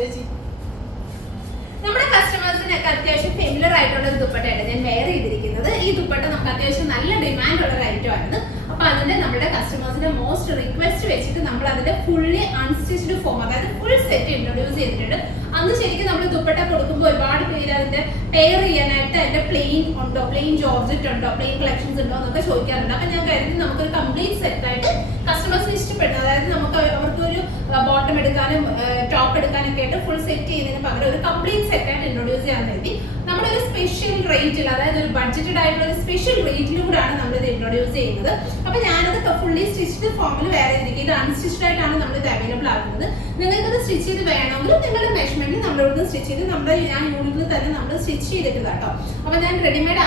ചേച്ചി നമ്മുടെ കസ്റ്റമേഴ്സിനൊക്കെ അത്യാവശ്യം ഫെമിലർ ആയിട്ടുള്ള ഒരു ദുപ്പട്ടയാണ് ഞാൻ വെയർ ചെയ്തിരിക്കുന്നത്. ഈ ദുപ്പട്ട നമുക്ക് അത്യാവശ്യം നല്ല ഡിമാൻഡ് ഉള്ള ഒരു ഐറ്റം ആണ്. അപ്പൊ അതിന്റെ നമ്മുടെ കസ്റ്റമേഴ്സിന്റെ മോസ്റ്റ് റിക്വസ്റ്റ് വെച്ചിട്ട് നമ്മൾ അതിന്റെ ഫുള്ളി അൺസ്റ്റിച്ച്ഡ് ഫോം, അതായത് ഫുൾ സെറ്റ് ഇൻട്രൊഡ്യൂസ് ചെയ്തിട്ടുണ്ട്. അന്ന് ശരിക്കും നമ്മൾ ദുപ്പട്ട കൊടുക്കുമ്പോൾ ഒരുപാട് പേര് അതിന്റെ പെയർ ചെയ്യാനായിട്ട് അതിന്റെ പ്ലെയിൻ ഉണ്ടോ, പ്ലെയിൻ ജോർജറ്റ് ഉണ്ടോ, പ്ലെയിൻ കളക്ഷൻസ് ഉണ്ടോ എന്നൊക്കെ ചോദിക്കാറുണ്ട്. അപ്പൊ ഞാൻ കരുതി നമുക്കൊരു കംപ്ലീറ്റ് സെറ്റ് ആയിട്ട് കസ്റ്റമേഴ്സിന് ഇഷ്ടപ്പെടുന്നത്, അതായത് നമുക്ക് അവർക്ക് ഒരു ബോട്ടം എടുക്കാനും ടോപ്പ് എടുക്കാനൊക്കെ ആയിട്ട് ഫുൾ സെറ്റ് ചെയ്യുന്നതിന് പകരം ഒരു കംപ്ലീറ്റ് സെറ്റ് ആയിട്ട് ഇൻട്രൊഡ്യൂസ് ചെയ്യാൻ വേണ്ടി നമ്മുടെ ഒരു സ്പെഷ്യൽ റേറ്റിൽ, അതായത് ഒരു ബഡ്ജറ്റഡ് ആയിട്ടുള്ള ഒരു സ്പെഷ്യൽ റേറ്റിലൂടെയാണ് നമ്മളിത് ഇൻട്രൊഡ്യൂസ് ചെയ്യുന്നത്. അപ്പൊ ഞാനത് ഫുള്ളി സ്റ്റിച്ച്ഡ് ഫോമിൽ വേറെ ഇരിക്കും. ഇത് അൺസ്റ്റിച്ച്ഡ് ആയിട്ടാണ് നമ്മളിത് അവൈലബിൾ ആകുന്നത്. നിങ്ങൾക്കത് സ്റ്റിച്ച് ചെയ്ത് വേണമെങ്കിൽ നിങ്ങളുടെ മെഷർമെന്റിൽ നമ്മളിവിടുന്ന് സ്റ്റിച്ച് ചെയ്ത് ഞാൻ യൂണിറ്റിൽ തന്നെ നമ്മൾ സ്റ്റിച്ച് ചെയ്തിട്ടുണ്ട് കേട്ടോ. അപ്പൊ ഞാൻ റെഡിമെയ്ഡ്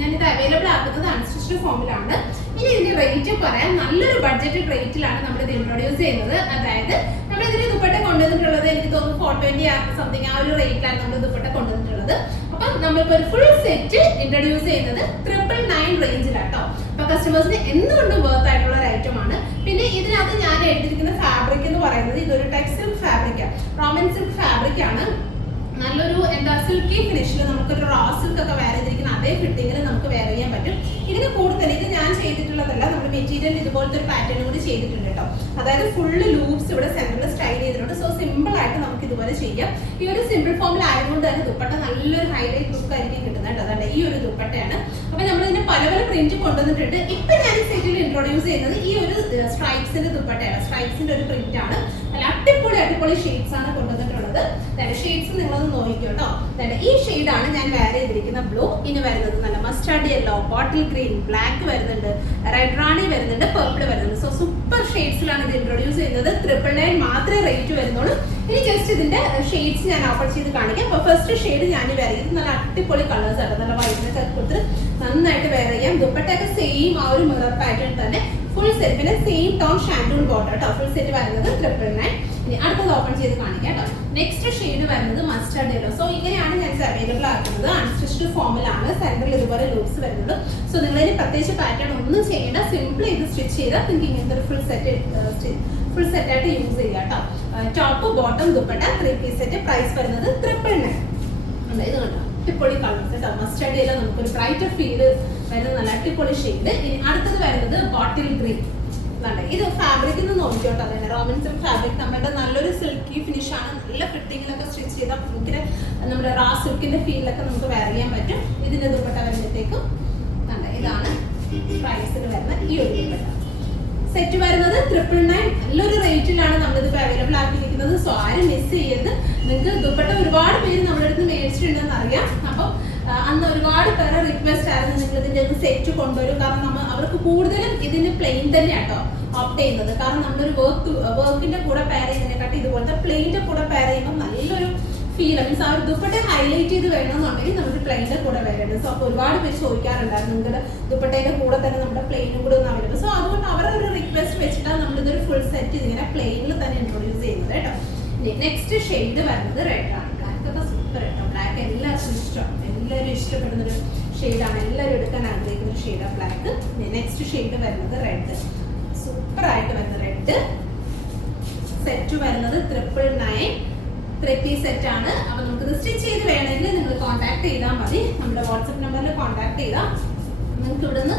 ഞാനിത് അവൈലബിൾ ആക്കുന്നത് അൺസ്റ്റിച്ച്ഡ് ഫോമിലാണ്. ഇനി ഇതിന്റെ റേറ്റ് പറയാം. നല്ലൊരു ബഡ്ജറ്റഡ് റേറ്റിലാണ് നമ്മളിത് ഇൻട്രൊഡ്യൂസ് ചെയ്യുന്നത്. അതായത് നമ്മൾ ഇതിന് ദുപ്പട്ട കൊണ്ടുവന്നിട്ടുള്ളത് എനിക്ക് തോന്നുന്നു 420 സംതിങ് ആ ഒരു റേറ്റിലാണ് നമ്മൾ ദുപ്പട്ട കൊണ്ടുവന്നിട്ടുള്ളത്. അപ്പൊ നമ്മളിപ്പോ ഒരു ഫുൾ സെറ്റ് ഇൻട്രൊഡ്യൂസ് ചെയ്യുന്നത് 999 റേഞ്ചിലാട്ടോ. അപ്പൊ കസ്റ്റമേഴ്സിന് എന്തുകൊണ്ടും വർത്ത് ആയിട്ടുള്ള ഒരു ഐറ്റം ആണ്. പിന്നെ ഇതിനകത്ത് ഞാൻ എടുത്തിരിക്കുന്ന ഫാബ്രിക് എന്ന് പറയുന്നത് ഇതൊരു ടെക്സ്റ്റൈൽ ഫാബ്രിക് ആണ്, റോമൻ സിൽക്ക് ഫാബ്രിക് ആണ്. നല്ലൊരു എന്താ സിൽക്കി ഫിനിഷിൽ നമുക്കൊരു റോ സിൽക്ക് ഒക്കെ വെയർ ചെയ്തിരിക്കുന്ന അതേ ഫിറ്റിങ്ങിൽ നമുക്ക് വെയർ ചെയ്യാൻ പറ്റും. ഇതിന് കൂടുതൽ ഇത് ഞാൻ ചെയ്തിട്ടുള്ളതല്ല, നമ്മൾ മെറ്റീരിയൽ ഇതുപോലത്തെ ഒരു പാറ്റേൺ കൂടി ചെയ്തിട്ടുണ്ട് കേട്ടോ. അതായത് ഫുള്ള് ലൂപ്സ് ഇവിടെ സെന്ററിൽ സ്റ്റൈൽ ചെയ്തിട്ടുണ്ട്. സോ സിമ്പിൾ ആയിട്ട് നമുക്ക് ഇതുപോലെ ചെയ്യാം. ഈ ഒരു സിമ്പിൾ ഫോമിൽ ആയതുകൊണ്ട് തന്നെ ദുപ്പട്ട നല്ലൊരു ഹൈലൈറ്റ് ലുക്ക് ആയിരിക്കും കിട്ടുന്നത് കേട്ടോ. അതാണ് ഈ ഒരു ദുപ്പട്ടയാണ്. അപ്പൊ നമ്മൾ ഇതിന്റെ പല പല പ്രിന്റ് കൊണ്ടുവന്നിട്ടുണ്ട്. ഇപ്പൊ ഞാൻ ഈ സെറ്റിൽ ഇൻട്രൊഡ്യൂസ് ചെയ്യുന്നത് ഈ ഒരു സ്ട്രൈപ്സിന്റെ ദുപ്പട്ടയാണ്. സ്ട്രൈപ്സിന്റെ ഒരു പ്രിന്റ് ആണ്. നല്ല അടിപൊളി ഷെയ്ഡ്സ് ആണ് കൊണ്ടുവന്നിട്ടുള്ളത്. ഷെയ്ഡ്സ് നിങ്ങളൊന്ന് നോക്കിക്കോ കേട്ടോ. ഈ ഷെയ്ഡാണ് ഞാൻ വെയർ ചെയ്തിരിക്കുന്ന ബ്ലൂ. ഇനി വരുന്നത് നല്ല mustard yellow, bottle green, black വരുന്നുണ്ട്, റെഡ് റാണി വരുന്നുണ്ട്, പർപ്പിൾ വരുന്നുണ്ട്. സോ സൂപ്പർ ഷെയ്ഡ്സിലാണ് ഇത് ഇൻട്രൊഡ്യൂസ് ചെയ്യുന്നത്. 999 മാത്രമേ റേറ്റ് വരുന്നുള്ളൂ. ഇനി ജസ്റ്റ് ഇതിന്റെ ഷെയ്ഡ്സ് ഞാൻ ഓപ്പൺ ചെയ്ത് കാണിക്കാം. അപ്പൊ ഫസ്റ്റ് ഷെയ്ഡ് ഞാൻ വെയർ ചെയ്ത് നല്ല അടിപൊളി കളേഴ്സ് ആണ്. നല്ല വൈറ്റിനൊക്കെ കൊടുത്ത് നന്നായിട്ട് വെയർ ചെയ്യാം. ദുപ്പട്ടയൊക്കെ സെയിം ആ ഒരു മിറർ പാറ്റേൺ തന്നെ ഫുൾ സെറ്റ്. പിന്നെ സെയിം ടോൺ ഷാൻഡൂൺ ബോട്ടം കേട്ടോ. ഫുൾ സെറ്റ് വരുന്നത് 999. ഇനി അടുത്തത് ഓപ്പൺ ചെയ്ത് കാണിക്കാം കേട്ടോ. നെക്സ്റ്റ് ഷെയ്ഡ് വരുന്നത് മസ്റ്റാർഡ് യെല്ലോ. സോ ഇങ്ങനെയാണ് ഞാൻ അവൈലബിൾ ആക്കുന്നത്. അൺസ്റ്റിച്ച്ഡ് ഫോമിലാണ്. സെന്ററിൽ ഇതുപോലെ ലൂപ്സ് വരുന്നത്. സോ നിങ്ങളതിന് പ്രത്യേകിച്ച് പാറ്റേൺ ഒന്നും ചെയ്യേണ്ട. സിമ്പിൾ ഇത് സ്റ്റിച്ച് ചെയ്താൽ നിങ്ങൾക്ക് ഇങ്ങനത്തെ ഒരു ഫുൾ സെറ്റ് ആയിട്ട് യൂസ് ചെയ്യാം കേട്ടോ. Top bottom dupatta 3 piece set. Price വരുന്നത് 999. ഇത് കണ്ടോ, അടിപൊളി കളേഴ്സ് കേട്ടോ. മസ്റ്റാർഡ് യെല്ലോ നമുക്കൊരു ബ്രൈറ്റർ ഫീല് വരുന്ന നല്ല അടിപൊളി ഷെയ്ഡ്. ഇനി അടുത്തത് വരുന്നത് ബോട്ടിൽ ഗ്രീൻ. ഇത് ഫാബ്രിക് നോക്കിയോട്ടോ. തന്നെ റോമൻ സിൽക്ക് ഫാബ്രിക് നമ്മുടെ നല്ലൊരു സിൽക്കി ഫിനിഷ് ആണ്. നല്ല ഫിറ്റിങ്ങിലൊക്കെ സ്റ്റിച്ച് ചെയ്താൽ നമുക്ക് നമ്മുടെ റാ സിൽക്കിന്റെ ഫീലിലൊക്കെ നമുക്ക് വെയർ ചെയ്യാൻ പറ്റും. ഇതിന്റെ ദുപ്പട്ട വരുമ്പോഴത്തേക്കും ഇതാണ് പ്രൈസിൽ വരുന്ന ഈ ഒരു ദുപ്പട്ട. സെറ്റ് വരുന്നത് 999. നല്ലൊരു റേറ്റിലാണ് നമ്മളിത് അവൈലബിൾ ആക്കിയിരിക്കുന്നത്. സോ ആരും മിസ് ചെയ്യരുത്. നിങ്ങൾക്ക് ദുപ്പട്ട ഒരുപാട് പേര് നമ്മുടെ അടുത്ത് മേടിച്ചിട്ടുണ്ടെന്ന് അറിയാം. അപ്പം അന്ന് ഒരുപാട് പേരെ റിക്വസ്റ്റ് ആയിരുന്നു നിങ്ങൾ ഇതിന്റെ ഒരു സെറ്റ് കൊണ്ടുവരും. കാരണം അവർക്ക് കൂടുതലും ഇതിന് പ്ലെയിൻ തന്നെയാട്ടോ ഓപ്റ്റ് ചെയ്യുന്നത്. കാരണം നമ്മളൊരു വർക്കിന്റെ കൂടെ പെയർ ചെയ്യുന്നതിനെക്കാട്ടി ഇതുപോലത്തെ പ്ലെയിന്റെ കൂടെ പെയർ ചെയ്യുമ്പോൾ നല്ലൊരു ഫീൽ, മീൻസ് ആ ഒരു ദുപ്പട്ട ഹൈലൈറ്റ് ചെയ്ത് വേണമെന്നുണ്ടെങ്കിൽ നമുക്ക് പ്ലെയിനിന്റെ കൂടെ വരേണ്ടത്. സോ അപ്പോൾ ഒരുപാട് പേര് ചോദിക്കാറുണ്ടായിരുന്നു നിങ്ങൾക്ക് ദുപ്പട്ടയുടെ കൂടെ തന്നെ നമ്മുടെ പ്ലെയിനും കൂടെ ഒന്ന് അവൈലബിൾ. സോ അതുകൊണ്ട് അവരുടെ ഒരു റിക്വസ്റ്റ് വെച്ചിട്ടാണ് നമ്മളിതൊരു ഫുൾ സെറ്റ് ഇതിങ്ങനെ പ്ലെയിനിൽ തന്നെ ഇൻട്രൊഡ്യൂസ് ചെയ്യുന്നത് കേട്ടോ. നെക്സ്റ്റ് ഷെയ്ഡ് വരുന്നത് റെഡ് ആണ്. ബ്ലാക്ക് ഒക്കെ സൂപ്പർ കേട്ടോ. ബ്ലാക്ക് എല്ലാവർക്കും ഇഷ്ടമാണ്. എല്ലാവരും ഇഷ്ടപ്പെടുന്നൊരു ഷെയ്ഡാണ്. എല്ലാവരും എടുക്കാൻ ആഗ്രഹിക്കുന്ന ഒരു ഷെയ്ഡാണ് ബ്ലാക്ക്. നെക്സ്റ്റ് ഷെയ്ഡ് വരുന്നത് റെഡ്. സൂപ്പർ ആയിട്ട് വരുന്ന റെഡ്. സെറ്റ് വരുന്നത് 999. 3 പീസ് സെറ്റ് ആണ്. അപ്പൊ നമുക്കിത് സ്റ്റിച്ച് ചെയ്ത് വേണമെങ്കിൽ നിങ്ങൾ കോൺടാക്ട് ചെയ്താൽ മതി. നമ്മുടെ വാട്സപ്പ് നമ്പറിൽ കോൺടാക്ട് ചെയ്താൽ നിങ്ങൾക്ക് ഇവിടുന്ന്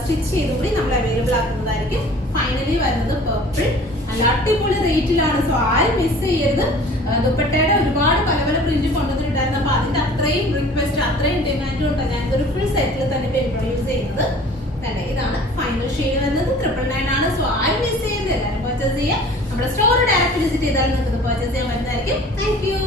സ്റ്റിച്ച് ചെയ്ത് കൂടി നമ്മൾ അവൈലബിൾ ആക്കുന്നതായിരിക്കും. ഫൈനലി വരുന്നത് പർപ്പിൾ. നല്ല അടിപൊളി റേറ്റിലാണ്. സോ ആരും മിസ് ചെയ്യരുത്. ദുപ്പട്ടയുടെ ഒരുപാട് പല പല പ്രിന്റ് കൊണ്ടുവന്നിട്ടുണ്ടായിരുന്നു. അപ്പൊ അതിന്റെ അത്രയും റിക്വസ്റ്റ്, അത്രയും ഡിമാൻഡ് ഉണ്ട്. ഞാൻ ഇതൊരു ഫുൾ സെറ്റിൽ തന്നെ ഇപ്പൊ ഇൻട്രൊഡ്യൂസ് ചെയ്യുന്നത്. ഇതാണ് ഫൈനൽ ഷെയ്ഡ് വരുന്നത് 999 ആണ്. സോ ആരും മിസ് ചെയ്യുന്നത്. എല്ലാവരും പർച്ചേസ് ചെയ്യുക. നമ്മുടെ സ്റ്റോർ ഡയറക്റ്റ് വിസിറ്റ് ചെയ്താൽ നിങ്ങൾക്ക് പർച്ചേസ് ചെയ്യാൻ പറ്റുന്നതായിരിക്കും. Thank you.